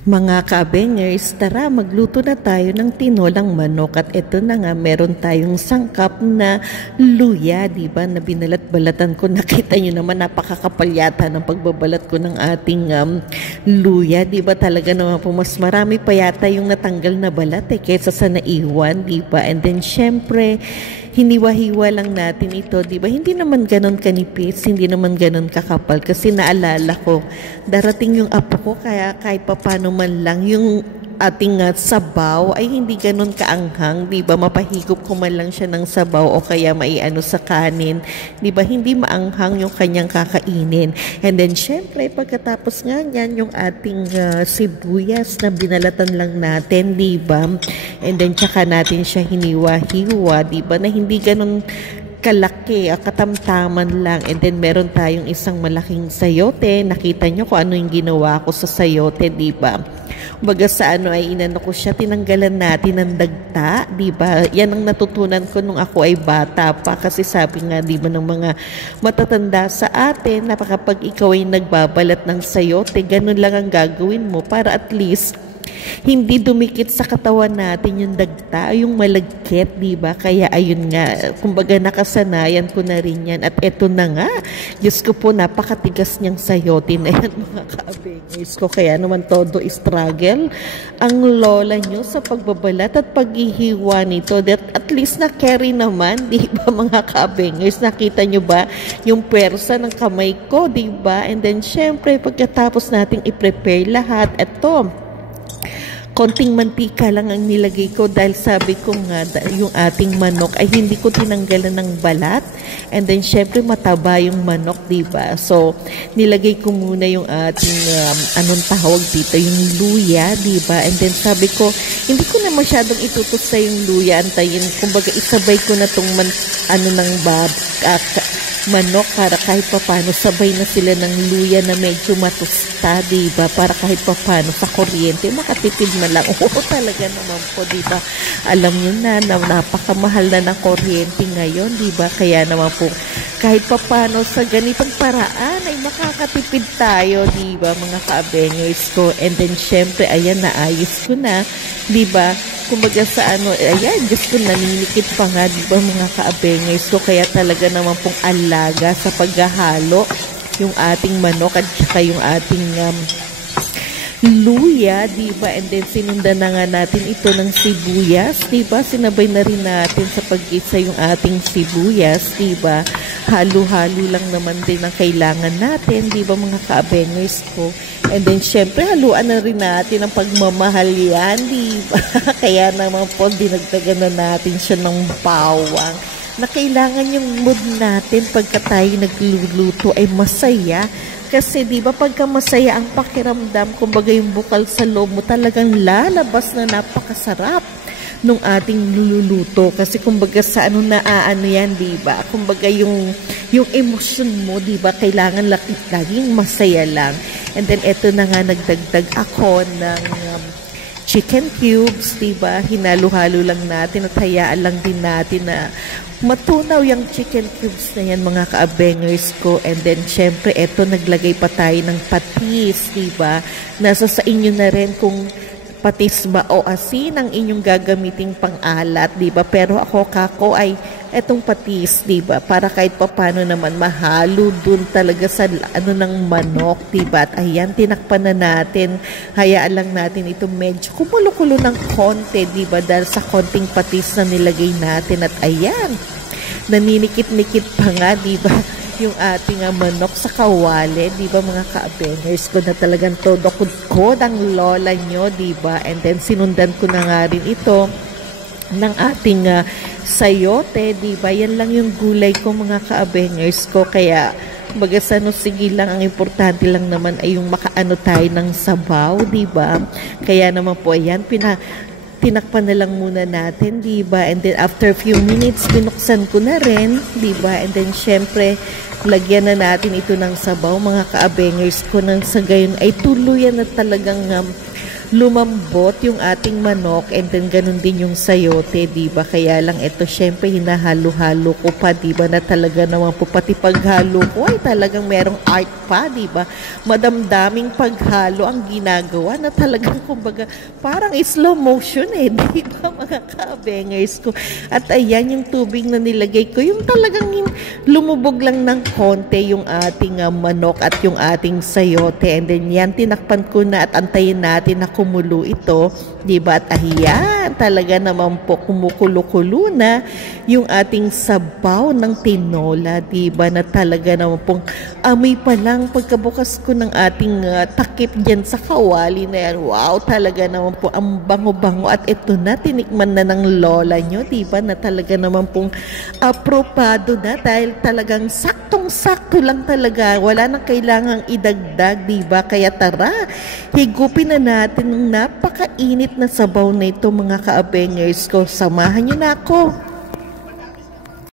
Mga ka-Abengers, tara magluto na tayo ng tinolang manok at ito na nga meron tayong sangkap na luya, diba, na binalat-balatan ko. Nakita nyo naman napakakapal yata ng pagbabalat ko ng ating luya, diba, talaga naman po mas marami pa yata yung natanggal na balat kaysa sa naiwan, diba. And then syempre hiniwa-hiwa lang natin ito, diba, hindi naman ganon kanipis, hindi naman ganon kakapal kasi naalala ko darating yung apo ko, kaya kahit papano man lang yung ating sabaw ay hindi ganun kaanghang, di ba? Mapahigop ko man lang siya ng sabaw o kaya maiano sa kanin, di ba? Hindi maanghang yung kanyang kakainin. And then syempre pagkatapos nga yan yung ating sibuyas na binalatan lang natin, di ba? And then tsaka natin siya hiniwa-hiwa, di ba? Na hindi ganun kalaki, katamtaman lang. And then meron tayong isang malaking sayote. Nakita nyo kung ano yung ginawa ko sa sayote, di ba? Baga sa ano ay inano ko siya, tinanggalan natin ng dagta, di ba? Yan ang natutunan ko nung ako ay bata pa, kasi sabi nga, di ba, ng mga matatanda sa atin na kapag ikaw ay nagbabalat ng sayote, ganun lang ang gagawin mo para at least hindi dumikit sa katawan natin yung dagta, yung malagkit, di ba? Kaya ayun nga, kumbaga nakasanayan ko na rin yan. At eto na nga, Diyos ko po, napakatigas niyang sayote na yan, mga ka-Abengers ko. Kaya naman todo struggle ang lola nyo sa pagbabalat at paghihiwa nito. That at least na-carry naman, di ba, mga ka-Abengers? Nakita nyo ba yung pwersa ng kamay ko, di ba? And then syempre, pagkatapos nating i-prepare lahat, eto, konting mantika lang ang nilagay ko dahil sabi ko nga yung ating manok ay hindi ko tinanggalan ng balat. And then syempre mataba yung manok, diba? So nilagay ko muna yung ating anong tawag dito, yung luya, diba? And then sabi ko hindi ko na masyadong itutos sa yung luya, antayin, kumbaga isabay ko na tong manok para kahit papano sabay na sila ng luya na medyo matusta, diba? Para kahit papano sa kuryente makatipid na lang. Oo, talaga naman po, diba? Alam nyo na napakamahal na ng kuryente ngayon, diba? Kaya naman po kahit papano sa ganitong paraan ay makakatipid tayo, diba, mga ka-Abengers ko. And then syempre ayan, naayos ko na, diba? Kumbaga sa ano, ayan, Diyos ko, naninikit pa nga, diba, mga ka-Abengers ko. Kaya talaga naman pong alaga sa paghahalo yung ating manok at saka yung ating luya, diba? And then sinundan na nga natin ito ng sibuyas, diba? Sinabay na rin natin sa pag-isa yung ating sibuyas, diba? Halo-halo lang naman din ang kailangan natin, diba, mga ka-Abengers ko? And then syempre haluan na rin natin ang pagmamahal yan, diba? Kaya naman po dinagdagan na natin siya ng bawang na kailangan yung mood natin pagka tayo nagluluto ay masaya. Kasi di ba pagka masaya ang pakiramdam, kumbaga yung bukal sa loob mo talagang lalabas na napakasarap nung ating luluto. Kasi kumbaga sa ano naaano yan, di ba? Kumbaga yung emosyon mo, di ba? Kailangan laging masaya lang. And then eto na nga, nagdagdag ako ng chicken cubes, di ba? Hinalo-halo lang natin at hayaan lang din natin na matunaw yung chicken cubes na yan, mga ka-Abengers ko. And then syempre eto, naglagay pa tayo ng patis, di ba? Nasa sa inyo na rin kung patis ba o asin ang inyong gagamiting pang-alat, di ba? Pero ako ay etong patis, di ba? Para kahit papano naman mahalo dun talaga sa ano ng manok, di ba? At ayan, tinakpan na natin. Hayaan lang natin ito medyo kumulo-kulo ng konti, di ba? Dahil sa konting patis na nilagay natin. At ayan, naninikit-nikit pa nga, di ba? Yung ating manok sa kawali, di ba, mga ka-Abengers ko, na talagang todo kudkod ang lola nyo, di ba? And then sinundan ko na nga rin ito ng ating sayote, di ba? Yan lang yung gulay ko, mga ka-Abengers ko. Kaya baga sa no, sige lang, ang importante lang naman ay yung makaano tayo ng sabaw, di ba? Kaya naman po ayan, tinakpan na lang muna natin, di ba? And then after few minutes, binuksan ko na rin, di ba? And then syempre lagyan na natin ito ng sabaw, mga ka-Abengers ko, nang sa gayon ay tuluyan na talagang lumambot yung ating manok, and then ganun din yung sayote, di ba? Kaya lang ito, syempre, hinahalo-halo ko pa, di ba? Na talaga naman po, pati paghalo ko ay talagang merong art pa, di ba? Madamdaming paghalo ang ginagawa na talagang, kumbaga, parang slow motion eh, di ba, mga ka-bangers ko? At ayan, yung tubig na nilagay ko, yung talagang lumubog lang ng konti yung ating manok at yung ating sayote, and then yan, tinakpan ko na at antayin natin na kumulo ito, di ba? At ayan, talaga naman po kumukulo-kulo na yung ating sabaw ng tinola, di ba? Na talaga naman pong amoy pa lang pagkabukas ko ng ating takip dyan sa kawali na yan. Wow, talaga naman po ang bango-bango, at ito na, tinikman na ng lola nyo, di ba? Na talaga naman pong apropado na, dahil talagang saktong-sakto lang talaga, wala nang kailangang idagdag, di ba? Kaya tara, higupin na natin ng napakainit na sabaw na ito, mga ka-abengers ko. Samahan nyo na ako.